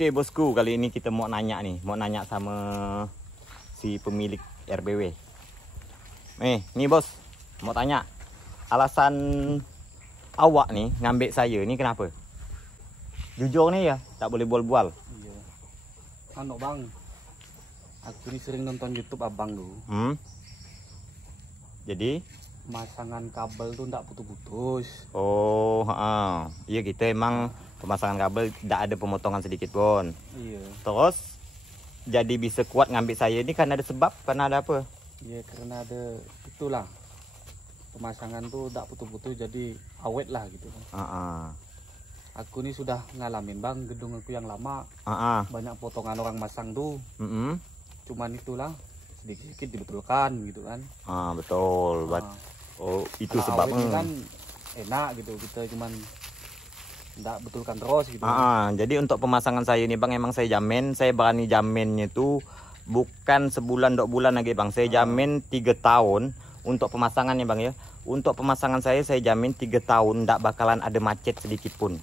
Oke bosku, kali ini kita mau nanya sama si pemilik RBW. Nih bos, mau tanya, alasan awak nih ngambil saya ini kenapa? Jujur nih ya, tak boleh bual-bual. Iya. Bang, aku ini sering nonton YouTube abang tuh. Jadi? Pemasangan kabel tuh ndak putus-putus. Oh, iya kita emang pemasangan kabel tidak ada pemotongan sedikit pun. Iya. Terus jadi bisa kuat ngambil saya ini karena ada sebab, karena ada apa? Iya, karena ada itulah. Pemasangan tuh ndak putus-putus jadi awet lah gitu. Aku ini sudah ngalamin bang, gedung aku yang lama banyak potongan orang masang tuh. Cuman itulah sedikit-sedikit dibetulkan gitu kan. Betul. Oh itu sebabnya kan enak gitu, kita cuman nggak betulkan terus gitu. Jadi untuk pemasangan saya ini bang, emang saya jamin, saya berani jaminnya itu bukan sebulan 2 bulan lagi bang, saya jamin 3 tahun untuk pemasangannya bang ya. Untuk pemasangan saya jamin 3 tahun nggak bakalan ada macet sedikit pun.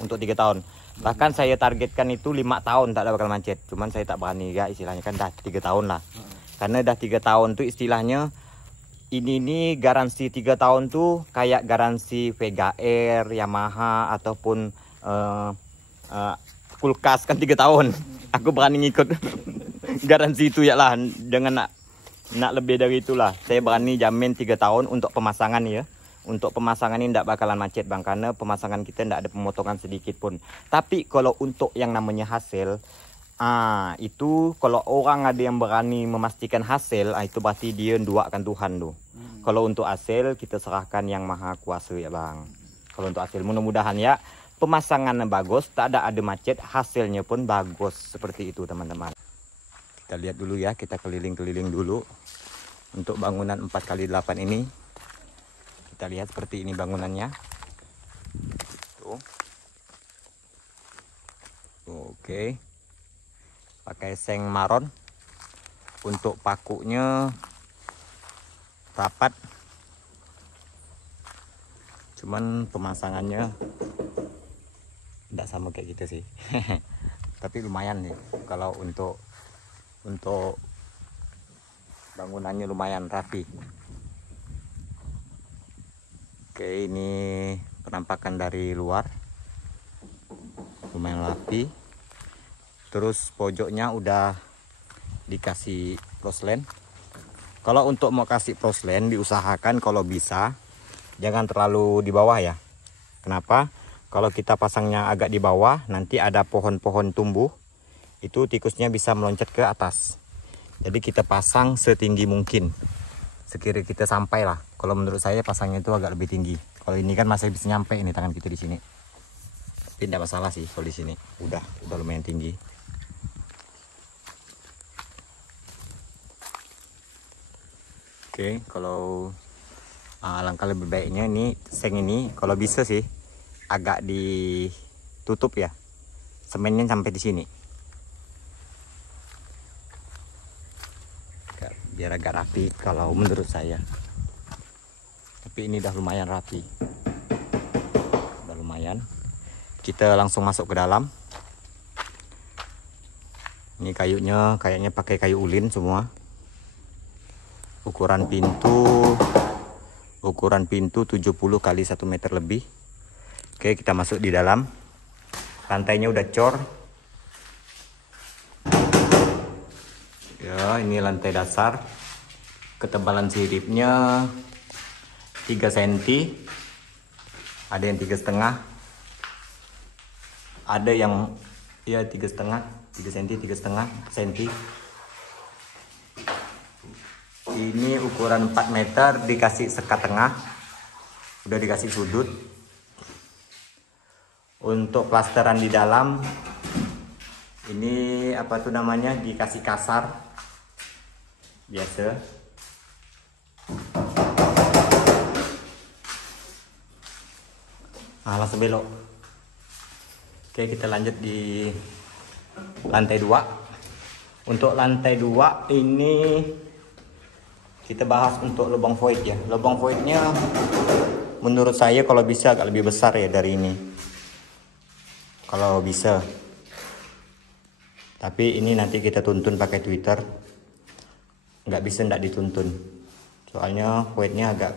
Untuk 3 tahun, bahkan saya targetkan itu 5 tahun tak ada bakal macet. Cuman saya tak berani ya, istilahnya kan dah 3 tahun lah. Karena dah 3 tahun tuh istilahnya ini garansi 3 tahun tuh kayak garansi Vega Air, Yamaha ataupun kulkas kan 3 tahun. Aku berani ngikut garansi itu ya lah, jangan nak lebih dari itulah. Saya berani jamin 3 tahun untuk pemasangan ya. Untuk pemasangan ini tidak bakalan macet bang, karena pemasangan kita tidak ada pemotongan sedikit pun. Tapi kalau untuk yang namanya hasil, itu kalau orang ada yang berani memastikan hasil, itu berarti dia duakan Tuhan tuh. Kalau untuk hasil kita serahkan yang maha kuasa ya bang. Kalau untuk hasil mudah-mudahan ya pemasangannya bagus, tak ada macet, hasilnya pun bagus seperti itu teman-teman. Kita lihat dulu ya, kita keliling-keliling dulu untuk bangunan 4x8 ini. Kita lihat seperti ini bangunannya. Tuh. Oke. Pakai seng maron. Untuk pakunya rapat. Cuman pemasangannya tidak sama kayak gitu sih. Tapi lumayan nih kalau untuk bangunannya lumayan rapi. Oke, ini penampakan dari luar, lumayan rapi. Terus pojoknya udah dikasih proslen. Kalau untuk mau kasih proslen diusahakan kalau bisa jangan terlalu di bawah ya. Kenapa? Kalau kita pasangnya agak di bawah, nanti ada pohon-pohon tumbuh, itu tikusnya bisa meloncat ke atas. Jadi kita pasang setinggi mungkin, sekira kita sampai lah. Kalau menurut saya pasangnya itu agak lebih tinggi. Kalau ini kan masih bisa nyampe ini tangan kita di sini. Tapi tidak masalah sih kalau di sini. Udah lumayan tinggi. Oke, kalau alangkah lebih baiknya ini seng ini kalau bisa sih agak ditutup ya. Semennya sampai di sini. Biar agak rapi kalau menurut saya. Tapi ini udah lumayan rapi. Udah lumayan. Kita langsung masuk ke dalam. Ini kayunya kayaknya pakai kayu ulin semua. Ukuran pintu 70 kali 1 meter lebih. Oke, kita masuk di dalam. Lantainya udah cor. Ya, ini lantai dasar. Ketebalan siripnya 3 cm. Ada yang 3,5. Ada yang ya 3,5, 3 cm, 3,5 cm. Ini ukuran 4 meter dikasih sekat tengah. Udah dikasih sudut. Untuk plasteran di dalam ini apa tuh namanya, dikasih kasar biasa. Langsung belok. Oke, kita lanjut di lantai 2. Untuk lantai 2 ini kita bahas untuk lubang void ya. Lubang voidnya menurut saya kalau bisa agak lebih besar ya dari ini. Kalau bisa. Tapi ini nanti kita tuntun pakai Twitter. Nggak bisa nggak dituntun. Soalnya voidnya agak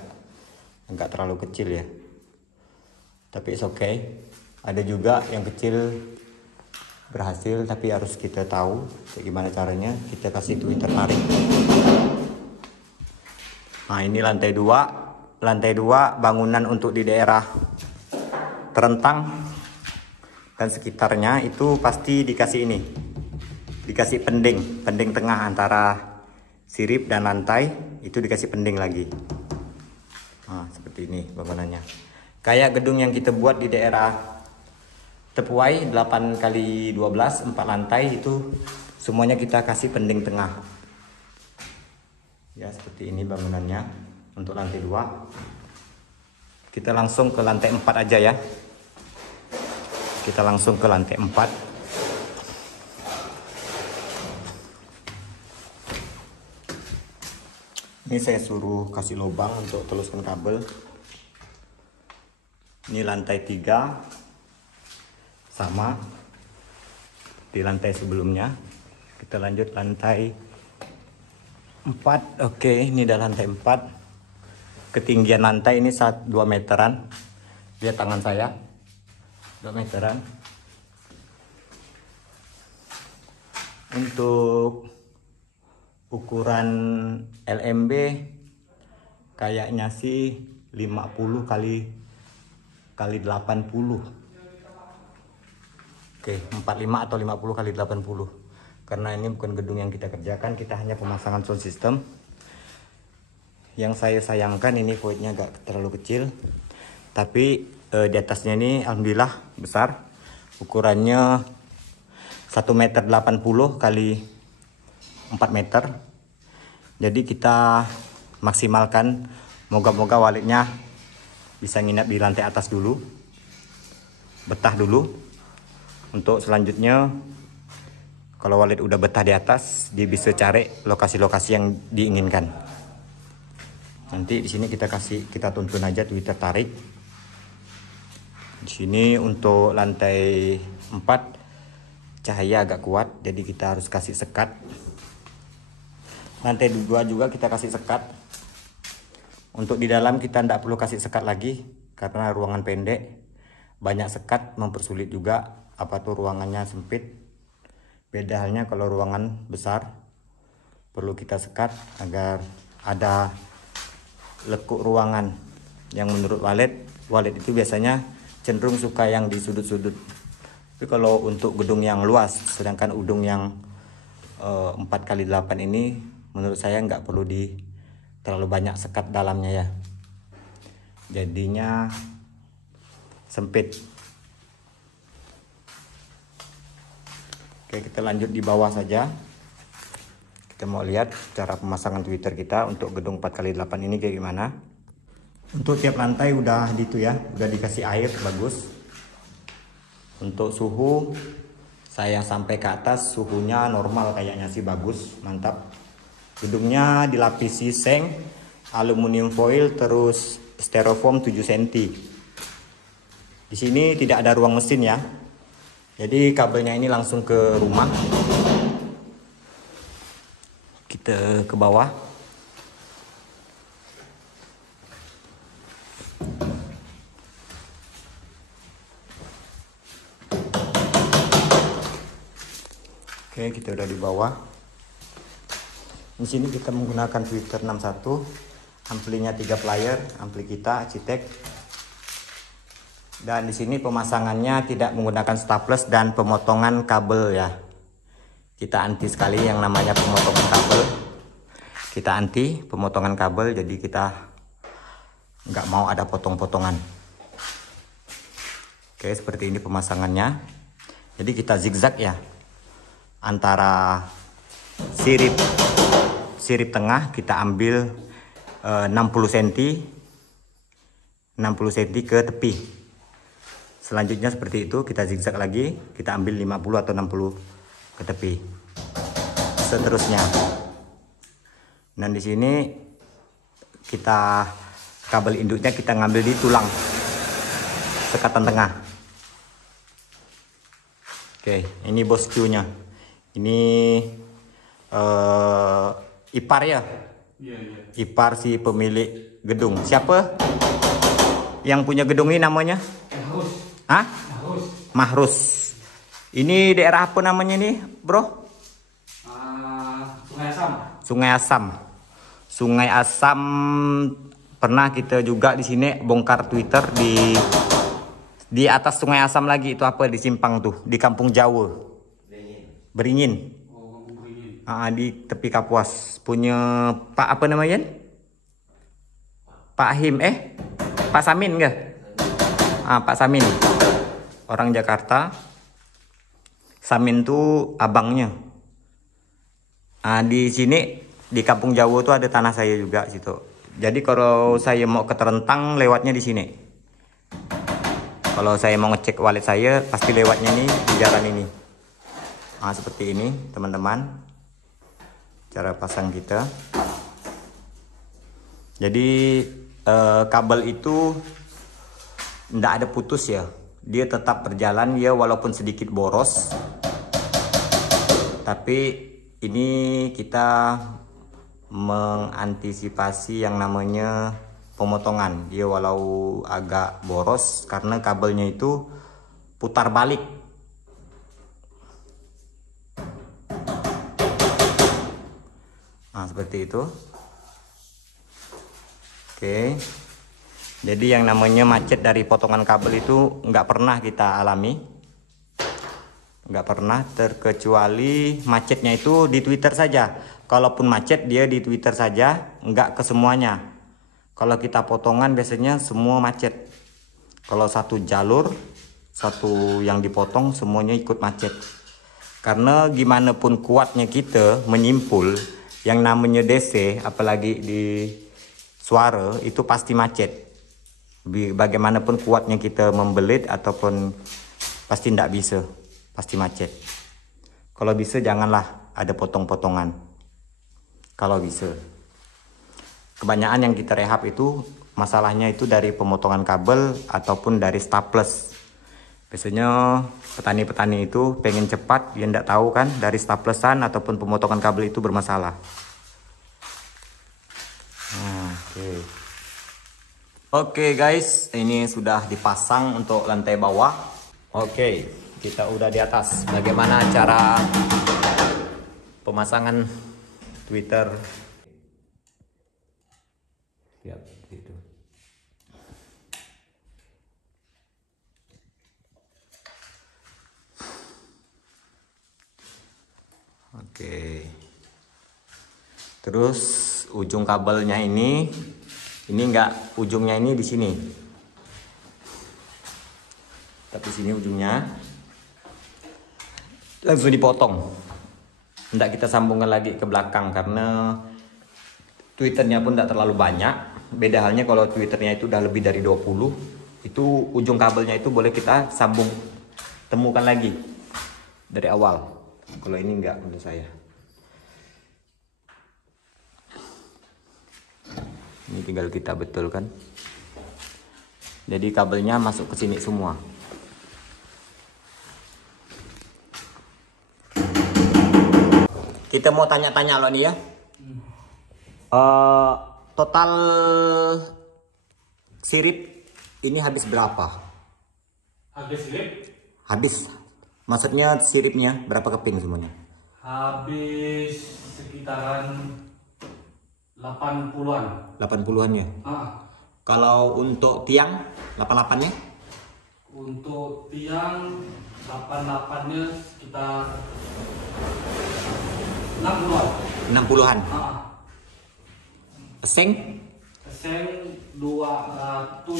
terlalu kecil ya. Tapi it's okay. Ada juga yang kecil berhasil, tapi harus kita tahu gimana caranya. Kita kasih Twitter tarik. Nah, ini lantai 2. Lantai 2 bangunan untuk di daerah Terentang dan sekitarnya itu pasti dikasih ini. Dikasih pending tengah antara sirip dan lantai, itu dikasih pending lagi. Nah, seperti ini bangunannya. Kayak gedung yang kita buat di daerah Tepuai 8x12 4 lantai, itu semuanya kita kasih pending tengah. Ya, seperti ini bangunannya untuk lantai 2. Kita langsung ke lantai 4 aja ya. Kita langsung ke lantai 4. Ini saya suruh kasih lubang untuk teluskan kabel. Ini lantai 3 sama di lantai sebelumnya. Kita lanjut lantai 4. Oke, ini udah lantai 4. Ketinggian lantai ini 2 meteran. Lihat tangan saya, 2 meteran. Untuk ukuran LMB kayaknya sih 50 kali 80. Oke, 45 atau 50 kali 80. Karena ini bukan gedung yang kita kerjakan, kita hanya pemasangan sound system. Yang saya sayangkan ini voidnya agak terlalu kecil. Tapi di atasnya ini alhamdulillah besar. Ukurannya 1,80 meter kali 4 meter. Jadi kita maksimalkan, moga-moga walletnya bisa nginap di lantai atas dulu, betah dulu. Untuk selanjutnya, kalau wallet udah betah di atas, dia bisa cari lokasi-lokasi yang diinginkan. Nanti di sini kita tuntun aja Twitter tarik. Di sini untuk lantai 4 cahaya agak kuat, jadi kita harus kasih sekat. Lantai 2 juga kita kasih sekat. Untuk di dalam kita tidak perlu kasih sekat lagi karena ruangan pendek. Banyak sekat mempersulit juga, apa tuh ruangannya sempit. Beda halnya kalau ruangan besar, perlu kita sekat agar ada lekuk ruangan. Yang menurut wallet itu biasanya cenderung suka yang di sudut-sudut. Tapi kalau untuk gedung yang luas, sedangkan udung yang 4x8 ini, menurut saya nggak perlu terlalu banyak sekat dalamnya ya. Jadinya sempit. Oke, kita lanjut di bawah saja. Kita mau lihat cara pemasangan Twitter kita untuk gedung 4x8 ini kayak gimana. Untuk tiap lantai udah udah dikasih air bagus. Untuk suhu saya sampai ke atas, suhunya normal kayaknya sih, bagus, mantap. Gedungnya dilapisi seng, aluminium foil, terus styrofoam 7 cm. Di sini tidak ada ruang mesin ya. Jadi kabelnya ini langsung ke rumah. Kita ke bawah. Oke, kita udah di bawah. Di sini kita menggunakan Twitter 61, amplinya 3 player, ampli kita Citek. Dan di sini pemasangannya tidak menggunakan staples dan pemotongan kabel ya. Kita anti sekali yang namanya pemotongan kabel. Kita anti pemotongan kabel, jadi kita nggak mau ada potong-potongan. Oke, seperti ini pemasangannya. Jadi kita zigzag ya, antara sirip tengah kita ambil 60 cm ke tepi. Selanjutnya seperti itu, kita zigzag lagi, kita ambil 50 atau 60 ke tepi. Seterusnya. Dan di sini kita kabel induknya kita ngambil di tulang sekatan tengah. Oke, ini bosku-nya. Ini ipar ya? Iya. Ipar si pemilik gedung. Siapa yang punya gedung ini namanya? Mahrus. Hah? Mahrus. Ini daerah apa namanya nih, bro? Sungai Asam. Sungai Asam. Sungai Asam. Pernah kita juga di sini bongkar Twitter di atas Sungai Asam lagi, itu apa di Simpang tuh, di Kampung Jawa. Beringin. Oh, Kampung Beringin. Di tepi Kapuas. Punya Pak apa namanya? Pak Him, Pak Samin enggak? Pak Samin. Orang Jakarta. Samin tuh abangnya. Di sini di Kampung Jawa tuh ada tanah saya juga situ. Jadi kalau saya mau ke Terentang lewatnya di sini. Kalau saya mau ngecek wallet saya pasti lewatnya nih di jalan ini. Seperti ini teman-teman. Cara pasang kita. Jadi kabel itu nggak ada putus ya. Dia tetap berjalan ya walaupun sedikit boros. Tapi ini kita mengantisipasi yang namanya pemotongan. Dia walau agak boros karena kabelnya itu putar balik. Seperti itu. Oke. Jadi yang namanya macet dari potongan kabel itu nggak pernah kita alami. Nggak pernah, terkecuali macetnya itu di Twitter saja. Kalaupun macet dia di Twitter saja, nggak ke semuanya. Kalau kita potongan biasanya semua macet. Kalau satu jalur, satu yang dipotong semuanya ikut macet. Karena gimana pun kuatnya kita menyimpul, yang namanya DC, apalagi di suara, itu pasti macet. Bagaimanapun kuatnya kita membelit ataupun pasti tidak bisa. Pasti macet. Kalau bisa janganlah ada potong-potongan. Kalau bisa. Kebanyakan yang kita rehab itu masalahnya itu dari pemotongan kabel ataupun dari staples. Biasanya petani-petani itu pengen cepat, dia tidak tahu kan dari staplesan ataupun pemotongan kabel itu bermasalah. Oke guys, ini sudah dipasang untuk lantai bawah. Oke, kita udah di atas. Bagaimana cara pemasangan Twitter? Lihat itu. Oke. Terus ujung kabelnya ini enggak, ujungnya ini di sini. Tapi sini ujungnya langsung dipotong. Enggak kita sambungkan lagi ke belakang karena Twitternya pun tidak terlalu banyak. Beda halnya kalau Twitternya itu udah lebih dari 20, itu ujung kabelnya itu boleh kita sambung, temukan lagi dari awal. Kalau ini enggak menurut saya. Ini tinggal kita betulkan. Jadi kabelnya masuk ke sini semua. Kita mau tanya-tanya loh nih ya. Total sirip ini habis berapa? Habis sirip? Habis. Maksudnya siripnya berapa keping semuanya? Habis sekitaran 80-an. 80-an ya? Kalau untuk tiang 88-nya? Untuk tiang 88-nya sekitar 60-an. 60-an. Seng? Seng 220.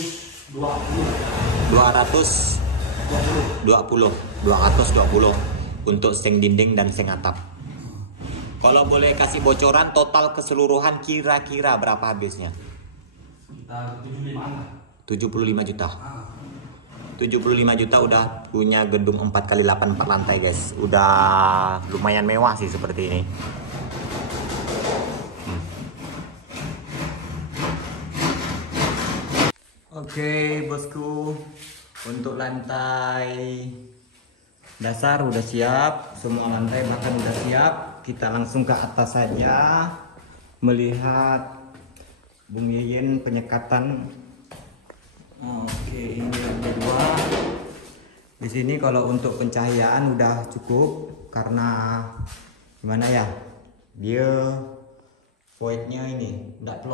220 untuk seng dinding dan seng atap. Kalau boleh kasih bocoran total keseluruhan kira-kira berapa habisnya? Sekitar 75 juta. 75 juta udah punya gedung 4x8 4 lantai guys. Udah lumayan mewah sih seperti ini. Oke bosku, untuk lantai Dasar udah siap, semua lantai bahkan udah siap. Kita langsung ke atas saja melihat Bung Yeyen penyekatan. Oke, ini lantai 2. Di sini kalau untuk pencahayaan udah cukup karena gimana ya? Dia voidnya ini enggak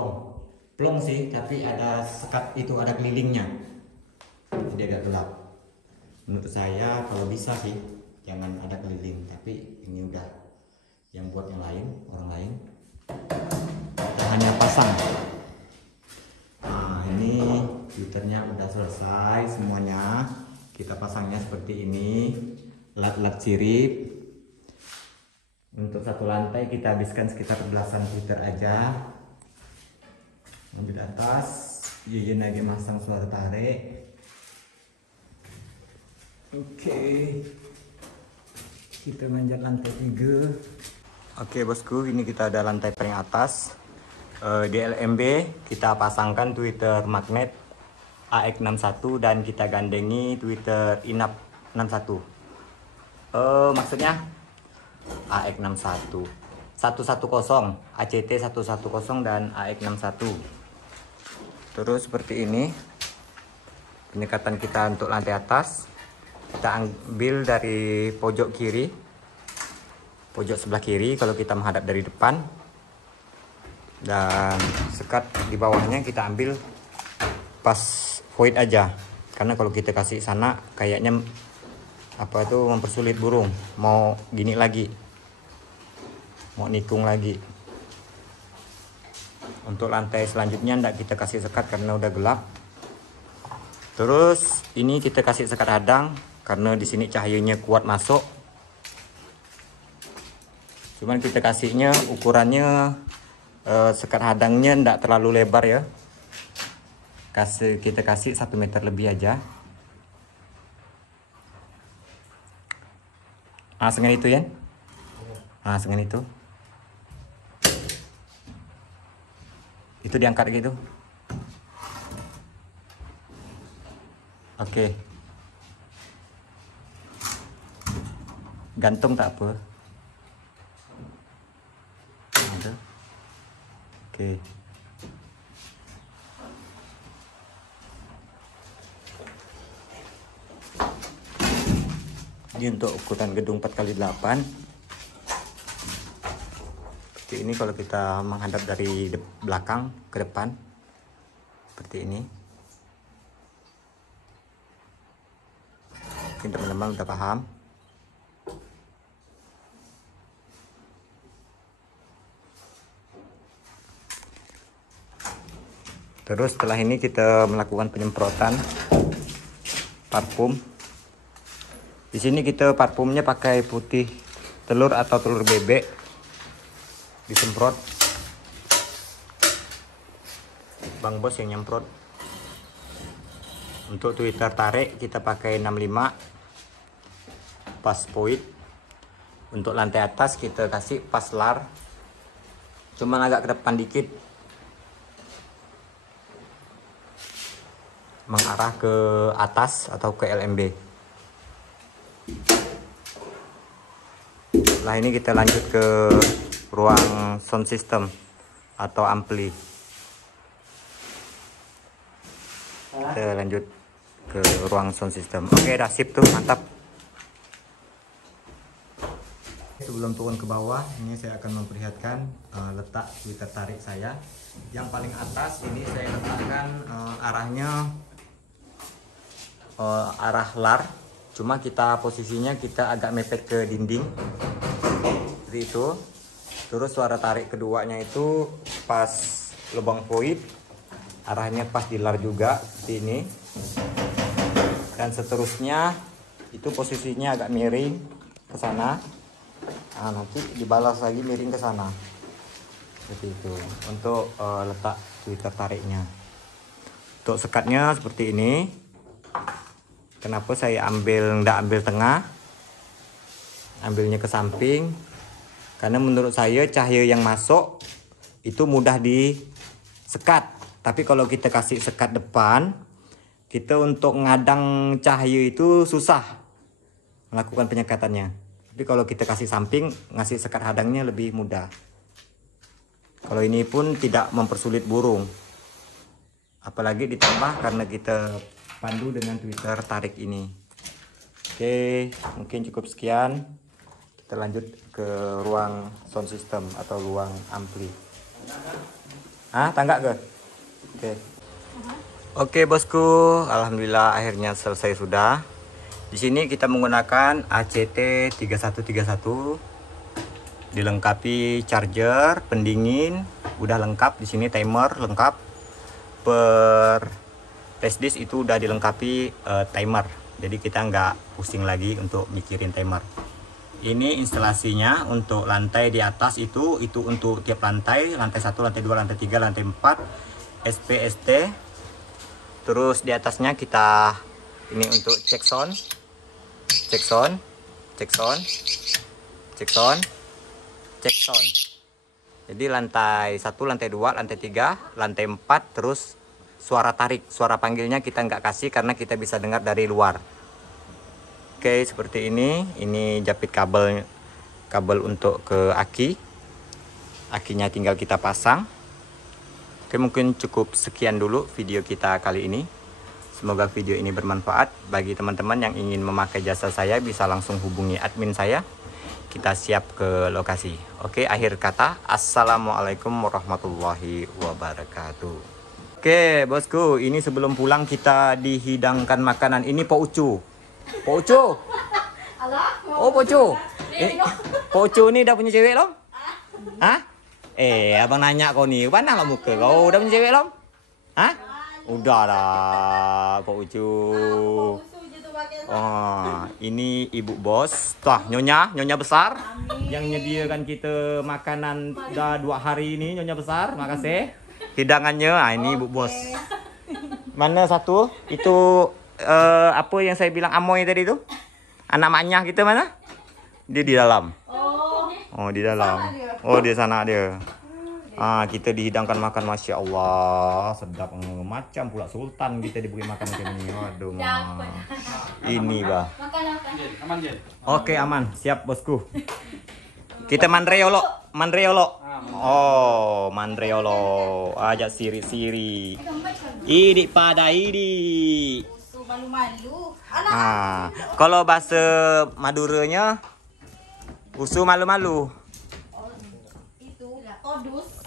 plong sih, tapi ada sekat itu, ada kelilingnya. Jadi agak gelap. Menurut saya kalau bisa sih jangan ada keliling, tapi ini udah yang buat yang lain, orang lain. Kita hanya pasang. Nah, ini filternya udah selesai semuanya. Kita pasangnya seperti ini, lat-lat sirip. Untuk satu lantai kita habiskan sekitar belasan liter aja. Lanjut atas, Yeyen lagi masang suara tarik. Oke, kita manjat lantai 3. Oke bosku, ini kita ada lantai paling atas. Di LMB kita pasangkan tweeter magnet AX61 dan kita gandengi tweeter INAP 61. Maksudnya AX61 110, ACT 110 dan AX61. Terus seperti ini penyekatan kita untuk lantai atas. Kita ambil dari pojok kiri, pojok sebelah kiri kalau kita menghadap dari depan, dan sekat di bawahnya kita ambil pas void aja, karena kalau kita kasih sana kayaknya apa itu mempersulit burung, mau gini lagi, mau nikung lagi. Untuk lantai selanjutnya ndak kita kasih sekat karena udah gelap. Terus ini kita kasih sekat hadang karena di sini cahayanya kuat masuk. Cuman kita kasihnya ukurannya sekat hadangnya ndak terlalu lebar ya. Kita kasih 1 meter lebih aja. Sengen itu ya. Sengen itu. Itu diangkat gitu. Oke. Gantung tak apa. Ada. Oke. Ini untuk ukuran gedung 4x8. Seperti ini kalau kita menghadap dari belakang ke depan. Seperti ini. Mungkin teman-teman udah paham. Terus setelah ini kita melakukan penyemprotan parfum. Di sini kita parfumnya pakai putih telur atau telur bebek. Disemprot. Bang Bos yang nyemprot. Untuk tweeter tarik kita pakai 65 pas void. Untuk lantai atas kita kasih pas lar. Cuman agak ke depan dikit. Mengarah ke atas atau ke LMB. Setelah ini kita lanjut ke ruang sound system atau ampli. Kita lanjut ke ruang sound system. Oke, dah sip tuh, mantap. Sebelum turun ke bawah, ini saya akan memperlihatkan letak tweeter tarik saya. Yang paling atas ini saya letakkan arahnya arah lar, cuma kita posisinya kita agak mepet ke dinding seperti itu. Terus suara tarik keduanya itu pas lubang void, arahnya pas di lar juga seperti ini. Dan seterusnya itu posisinya agak miring ke sana. Nanti dibalas lagi miring ke sana seperti itu untuk letak tweeter tariknya. Untuk sekatnya seperti ini. Kenapa saya nggak ambil tengah, ambilnya ke samping? Karena menurut saya cahaya yang masuk itu mudah disekat. Tapi kalau kita kasih sekat depan, kita untuk ngadang cahaya itu susah. melakukan penyekatannya. Tapi kalau kita kasih samping, ngasih sekat hadangnya lebih mudah. Kalau ini pun tidak mempersulit burung. Apalagi ditambah karena kita pandu dengan Twitter tarik ini. Oke, mungkin cukup sekian. Kita lanjut ke ruang sound system atau ruang ampli. Tangga ke? Oke. Oke bosku, alhamdulillah akhirnya selesai sudah. Di sini kita menggunakan ACT 3131, dilengkapi charger, pendingin, udah lengkap. Di sini timer lengkap. Per flash disk itu udah dilengkapi timer. Jadi kita nggak pusing lagi untuk mikirin timer. Ini instalasinya untuk lantai di atas itu untuk tiap lantai 1, lantai 2, lantai 3, lantai 4, SPST. Terus di atasnya kita ini untuk cek sound. Jadi lantai 1, lantai 2, lantai 3, lantai 4, terus suara tarik, suara panggilnya kita nggak kasih karena kita bisa dengar dari luar. Oke, seperti ini. Ini japit kabel untuk ke aki. Akinya tinggal kita pasang. Oke, mungkin cukup sekian dulu video kita kali ini. Semoga video ini bermanfaat. Bagi teman-teman yang ingin memakai jasa saya, bisa langsung hubungi admin saya. Kita siap ke lokasi. Oke, akhir kata, assalamualaikum warahmatullahi wabarakatuh. Oke bosku, ini sebelum pulang kita dihidangkan makanan. Ini Pak Ucu. Pak Ucu. Oh Pak Ucu. Pak Ucu ini udah punya cewek belum? Hah? Abang nanya kau nih, mana lah muka kau, udah punya cewek belum? Hah? Udah lah Pak Ucu. Oh, ini ibu bos. Tuh, nyonya besar. Yang nyediakan kita makanan udah 2 hari ini, nyonya besar. Makasih. Hidangannya, ini ibu bos. Mana satu? Itu apa yang saya bilang Amoy tadi itu? Anak maknya kita mana? Dia di dalam. Oh, di dalam. Oh, di sana dia. Kita dihidangkan makan, Masya Allah, sedap. Macam pula sultan kita diberi makan macam ini. Waduh, ini bah. Oke, aman, siap bosku. Kita mandreolo. Oh, mandreolo. Ajak siri-siri. Ini pada ini. Kalau bahasa Maduranya, usu malu-malu.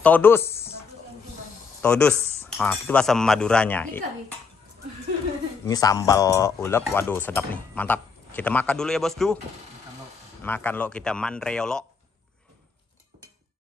Todus. Itu bahasa Maduranya. Ini sambal ulek, waduh sedap nih, mantap. Kita makan dulu ya bosku. Makan lo, kita mandreolo.